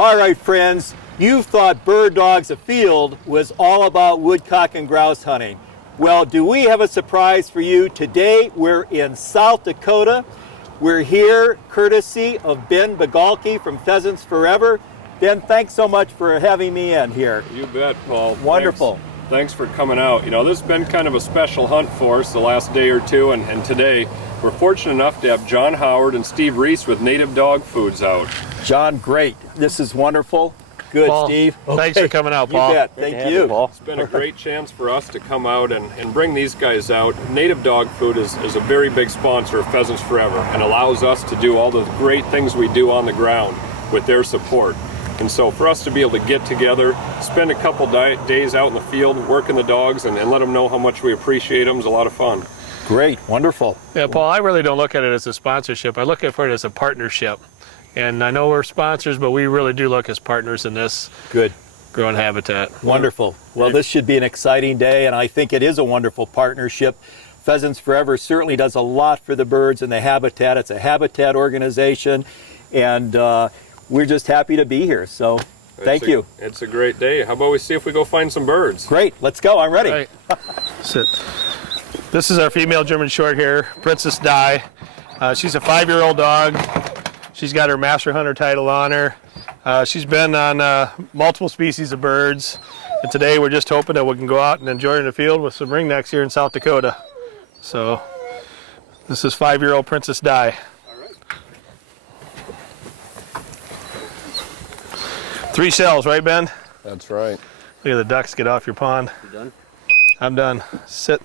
All right, friends, you thought Bird Dogs Afield was all about woodcock and grouse hunting. Well, do we have a surprise for you? Today we're in South Dakota. We're here courtesy of Ben Bigalke from Pheasants Forever. Ben, thanks so much for having me in here. You bet, Paul. Wonderful. Thanks for coming out. You know, this has been kind of a special hunt for us the last day or two, and today we're fortunate enough to have John Howard and Steve Ries with Native Dog Foods out. John, great. This is wonderful. Good, Paul, Steve. Thanks for coming out, Paul. You bet. Thank you. It's been a great chance for us to come out and bring these guys out. Native Dog Food is a very big sponsor of Pheasants Forever and allows us to do all the great things we do on the ground with their support. And so for us to be able to get together, spend a couple days out in the field working the dogs and let them know how much we appreciate them is a lot of fun. Great. Wonderful. Yeah, Paul, I really don't look at it as a sponsorship. I look at it as a partnership. And I know we're sponsors, but we really do look as partners in this Good. growing habitat. Wonderful. Well, this should be an exciting day, and I think it is a wonderful partnership. Pheasants Forever certainly does a lot for the birds and the habitat. It's a habitat organization, and we're just happy to be here. So thank you. It's a great day. How about we see if we go find some birds? Great. Let's go. I'm ready. Right. Sit. This is our female German short hair, Princess Di. She's a 5-year-old dog. She's got her Master Hunter title on her. She's been on multiple species of birds. And today we're just hoping that we can go out and enjoy her in the field with some ringnecks here in South Dakota. So this is 5-year-old Princess Di. 3 shells, right, Ben? That's right. Look at the ducks get off your pond. You done? I'm done. Sit.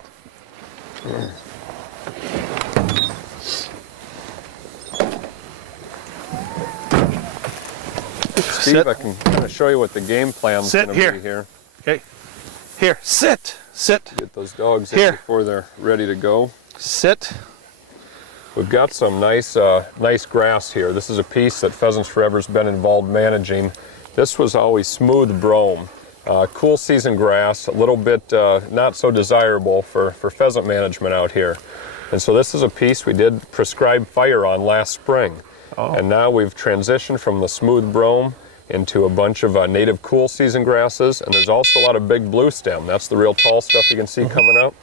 Steve, I can kind of show you what the game plan's going to be here. Okay. Here, sit. Sit. Get those dogs Here. in before they're ready to go. Sit. We've got some nice grass here. This is a piece that Pheasants Forever's been involved managing. This was always smooth brome. Cool season grass, a little bit not so desirable for pheasant management out here. And so this is a piece we did prescribed fire on last spring. Oh. And now we've transitioned from the smooth brome into a bunch of native cool season grasses, and there's also a lot of big blue stem. That's the real tall stuff you can see coming up.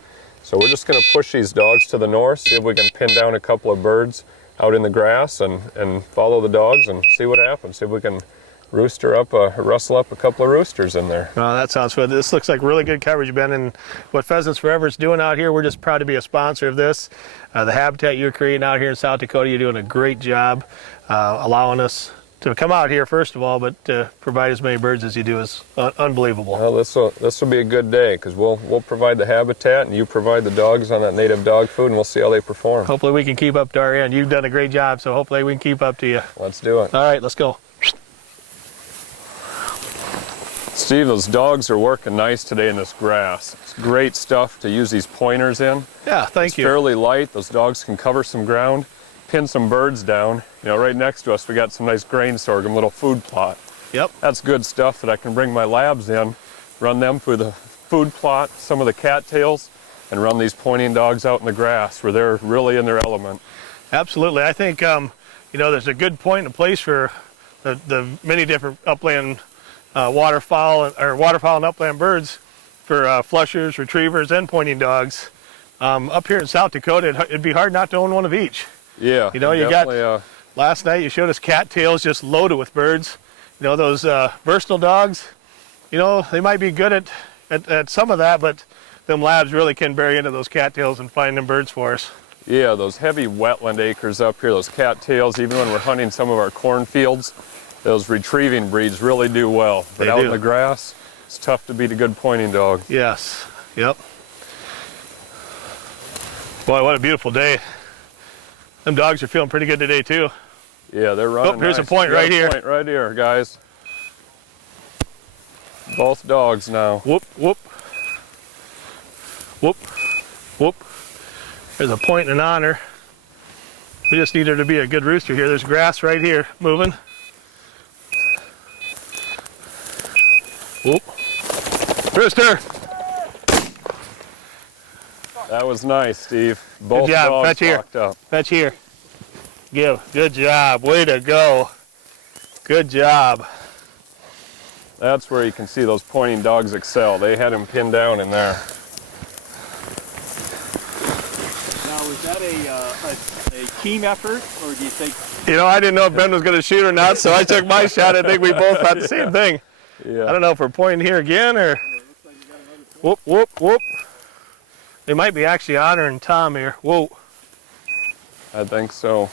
So we're just going to push these dogs to the north, see if we can pin down a couple of birds out in the grass and follow the dogs and see what happens. See if we can rustle up a couple of roosters in there. Oh, that sounds good. This looks like really good coverage, Ben, and what Pheasants Forever is doing out here, we're just proud to be a sponsor of this. The habitat you're creating out here in South Dakota, you're doing a great job allowing us to come out here, first of all, but to provide as many birds as you do is unbelievable. Well, this will be a good day, because we'll provide the habitat and you provide the dogs on that native dog food, and we'll see how they perform. Hopefully we can keep up to our end. You've done a great job, so hopefully we can keep up to you. Let's do it. All right, let's go. Steve, those dogs are working nice today in this grass. It's great stuff to use these pointers in. Yeah, thank you. It's fairly light. Those dogs can cover some ground, pin some birds down. You know, right next to us we got some nice grain sorghum, little food plot. Yep. That's good stuff that I can bring my labs in, run them through the food plot, some of the cattails, and run these pointing dogs out in the grass where they're really in their element. Absolutely. I think, you know, there's a good point and a place for the many different upland waterfowl and upland birds for flushers, retrievers, and pointing dogs. Up here in South Dakota, it'd be hard not to own one of each. Yeah, you know, you got last night you showed us cattails just loaded with birds. You know, those versatile dogs, you know, they might be good at some of that, but them labs really can bury into those cattails and find them birds for us. Yeah, those heavy wetland acres up here, those cattails, even when we're hunting some of our cornfields, those retrieving breeds really do well. But out in the grass, it's tough to beat a good pointing dog. Yes, yep. Boy, what a beautiful day. Them dogs are feeling pretty good today too. Yeah, they're running. Oh, here's a point right here. Point right here, guys. Both dogs now. Whoop, whoop. Whoop, whoop. There's a point and an honor. We just need her to be a good rooster here. There's grass right here moving. Whoop. Rooster! That was nice, Steve. Both good job. dogs Fetch here. locked up. Fetch here. Give. Good job. Way to go. Good job. That's where you can see those pointing dogs excel. They had him pinned down in there. Now, was that a team effort, or do you think? You know, I didn't know if Ben was going to shoot or not, so I took my shot. I think we both thought the same thing. Yeah. I don't know if we're pointing here again or. Whoop, whoop, whoop. They might be actually honoring Tom here. Whoa. I think so.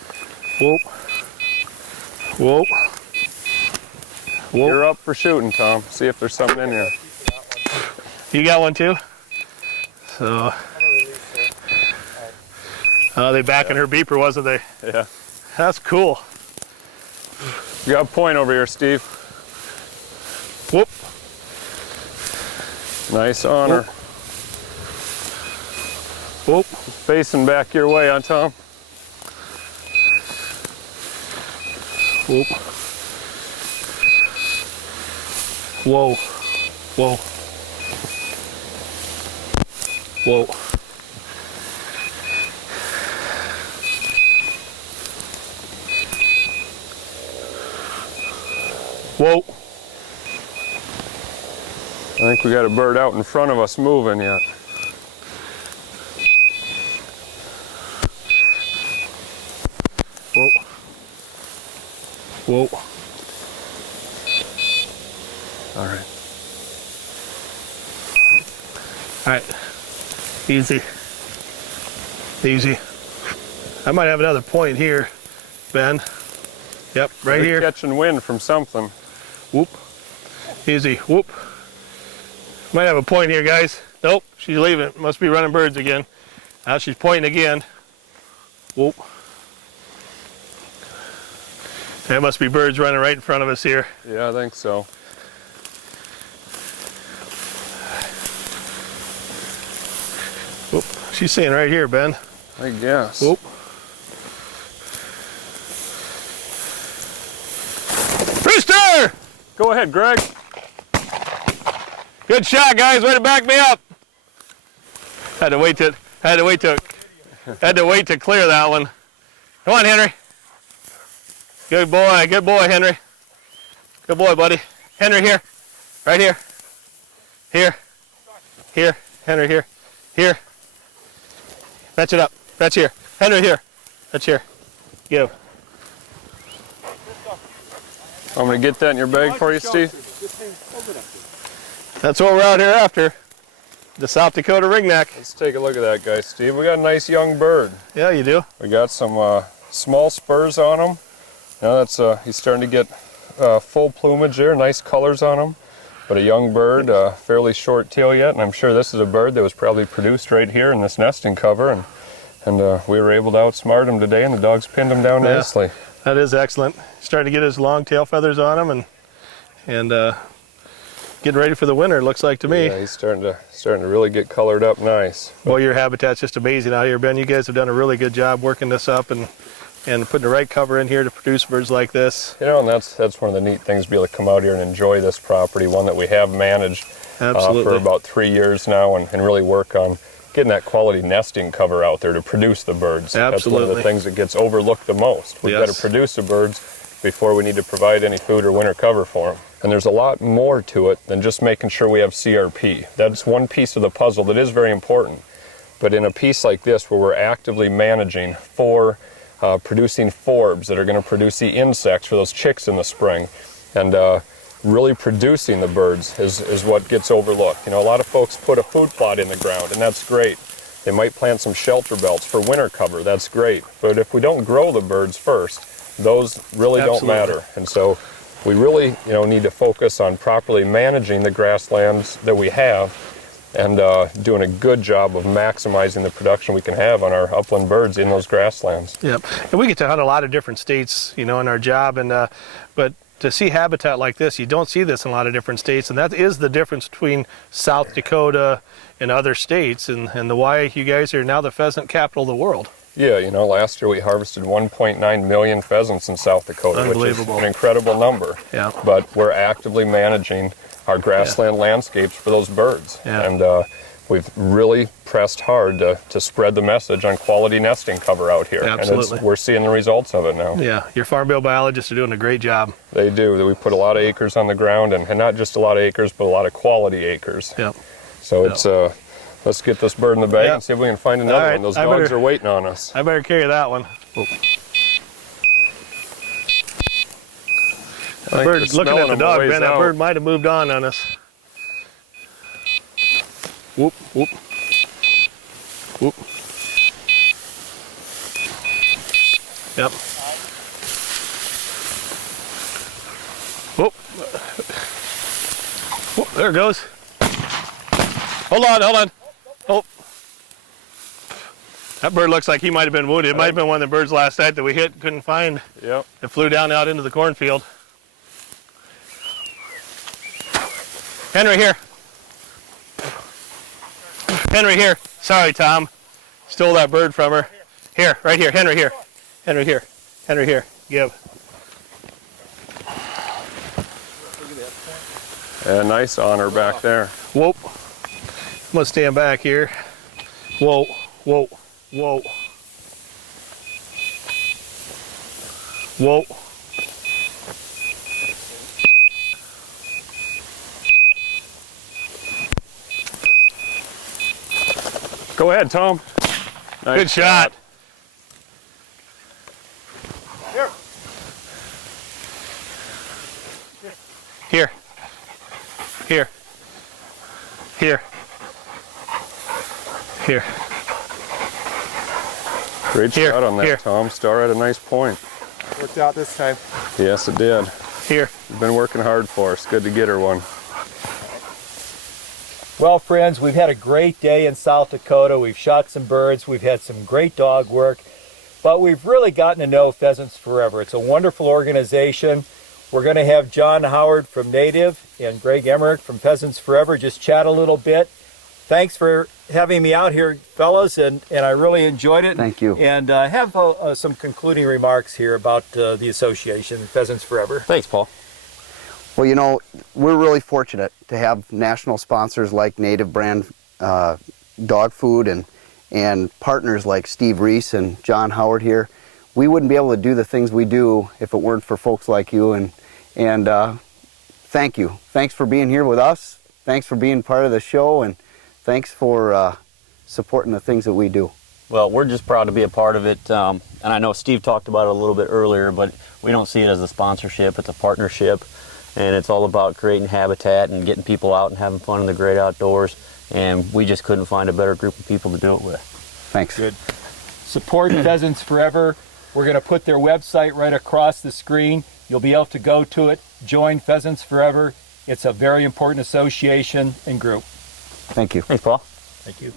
Whoop. Whoop. Whoop. You're up for shooting, Tom. See if there's something in here. You got one too? So. Oh, they backing her beeper, wasn't they? Yeah. That's cool. You got a point over here, Steve. Whoop. Nice honor. Whoop. Facing back your way, huh, Tom? Whoop. Whoa. Whoa. Whoa. Whoa. I think we got a bird out in front of us moving yet. Whoa. Whoa. All right. All right. Easy. Easy. I might have another point here, Ben. Yep, right here. Catching wind from something. Whoop. Easy. Whoop. Might have a point here, guys. Nope, she's leaving. Must be running birds again. Now she's pointing again. Whoop. There must be birds running right in front of us here. Yeah, I think so. Whoop. She's saying right here, Ben. I guess. Whoop. Rooster! Go ahead, Greg. Good shot, guys. Way to back me up. Had to wait to clear that one. Come on, Henry. Good boy, Henry. Good boy, buddy. Henry here, right here, here, Henry here, here. Fetch it up. Fetch here. Henry here. Fetch here. Give. I'm gonna get that in your bag for you, Steve. That's what we're out here after. The South Dakota ringneck. Let's take a look at that guy, Steve. We got a nice young bird. Yeah, you do. We got some small spurs on him. Now that's he's starting to get full plumage there, nice colors on him. But a young bird, fairly short tail yet, and I'm sure this is a bird that was probably produced right here in this nesting cover, and we were able to outsmart him today, and the dogs pinned him down nicely. That is excellent. He's starting to get his long tail feathers on him, and getting ready for the winter, it looks like to me. Yeah, he's starting to really get colored up nice. Well, your habitat's just amazing out here, Ben. You guys have done a really good job working this up and putting the right cover in here to produce birds like this. You know, and that's one of the neat things, to be able to come out here and enjoy this property, one that we have managed for about 3 years now, and really work on getting that quality nesting cover out there to produce the birds. Absolutely. That's one of the things that gets overlooked the most. We've got to produce the birds before we need to provide any food or winter cover for them. And there's a lot more to it than just making sure we have CRP. That's one piece of the puzzle that is very important. But in a piece like this, where we're actively managing for producing forbs that are going to produce the insects for those chicks in the spring, and really producing the birds is what gets overlooked. You know, a lot of folks put a food plot in the ground, and that's great. They might plant some shelter belts for winter cover, that's great. But if we don't grow the birds first, those really don't matter. And so we really, need to focus on properly managing the grasslands that we have, and doing a good job of maximizing the production we can have on our upland birds in those grasslands. Yep, and we get to hunt a lot of different states, in our job, and but to see habitat like this, you don't see this in a lot of different states, and that is the difference between South Dakota and other states, and why you guys are now the pheasant capital of the world. Yeah, last year we harvested 1.9 million pheasants in South Dakota, which is an incredible number. Yeah. But we're actively managing our grassland landscapes for those birds. Yeah. And we've really pressed hard to spread the message on quality nesting cover out here. Absolutely. And we're seeing the results of it now. Yeah, your farm bill biologists are doing a great job. They do. We put a lot of acres on the ground, and not just a lot of acres, but a lot of quality acres. Yep. So it's let's get this bird in the bag and see if we can find another right, one. Those dogs are waiting on us. I better carry that one. Oh. That bird, looking at the dog, man, that bird might have moved on us. Whoop, whoop. Whoop. Yep. Whoop. Whoop. There it goes. Hold on. Oh. That bird looks like he might have been wounded. It might have been one of the birds last night that we hit, couldn't find. Yep. It flew down out into the cornfield. Henry, here. Henry, here. Sorry, Tom. Stole that bird from her. Here, right here. Henry, here. Henry, here. Henry, here. Give. Yeah, nice honor back there. Whoa. I'm going to stand back here. Whoa, whoa, whoa. Whoa. Go ahead, Tom. Nice Good shot. Here. Here. Here. Here. Here. Great Here, shot on that, here. Tom. Star at a nice point. Worked out this time. Yes, it did. Here. You've been working hard for us. Good to get her one. Well, friends, we've had a great day in South Dakota. We've shot some birds. We've had some great dog work. But we've really gotten to know Pheasants Forever. It's a wonderful organization. We're going to have John Howard from Native and Greg Emmerich from Pheasants Forever just chat a little bit. Thanks for having me out here, fellas, and I really enjoyed it. Thank you. And have some concluding remarks here about the association, Pheasants Forever. Thanks, Paul. Well, you know, we're really fortunate to have national sponsors like Native Brand Dog Food and partners like Steve Ries and John Howard here. We wouldn't be able to do the things we do if it weren't for folks like you, and thank you. Thanks for being here with us. Thanks for being part of the show, and thanks for supporting the things that we do. Well, we're just proud to be a part of it, and I know Steve talked about it a little bit earlier, but we don't see it as a sponsorship. It's a partnership, and it's all about creating habitat and getting people out and having fun in the great outdoors, and we just couldn't find a better group of people to do it with. Thanks. Good. Support Pheasants Forever. We're going to put their website right across the screen. You'll be able to go to it, join Pheasants Forever. It's a very important association and group. Thank you. Thanks, Paul. Thank you.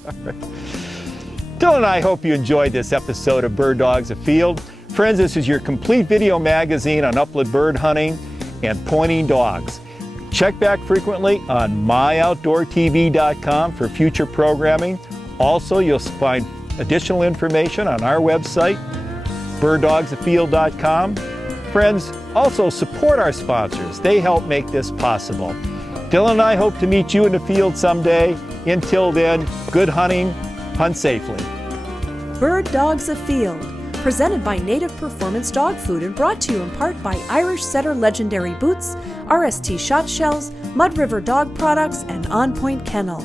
Dylan and I hope you enjoyed this episode of Bird Dogs Afield. Friends, this is your complete video magazine on upland bird hunting and pointing dogs. Check back frequently on myoutdoortv.com for future programming. Also, you'll find additional information on our website, birddogsafield.com. Friends, also support our sponsors. They help make this possible. Dylan and I hope to meet you in the field someday. Until then, good hunting, hunt safely. Bird Dogs Afield, presented by Native Performance Dog Food and brought to you in part by Irish Setter Legendary Boots, RST Shot Shells, Mud River Dog Products, and On Point Kennel.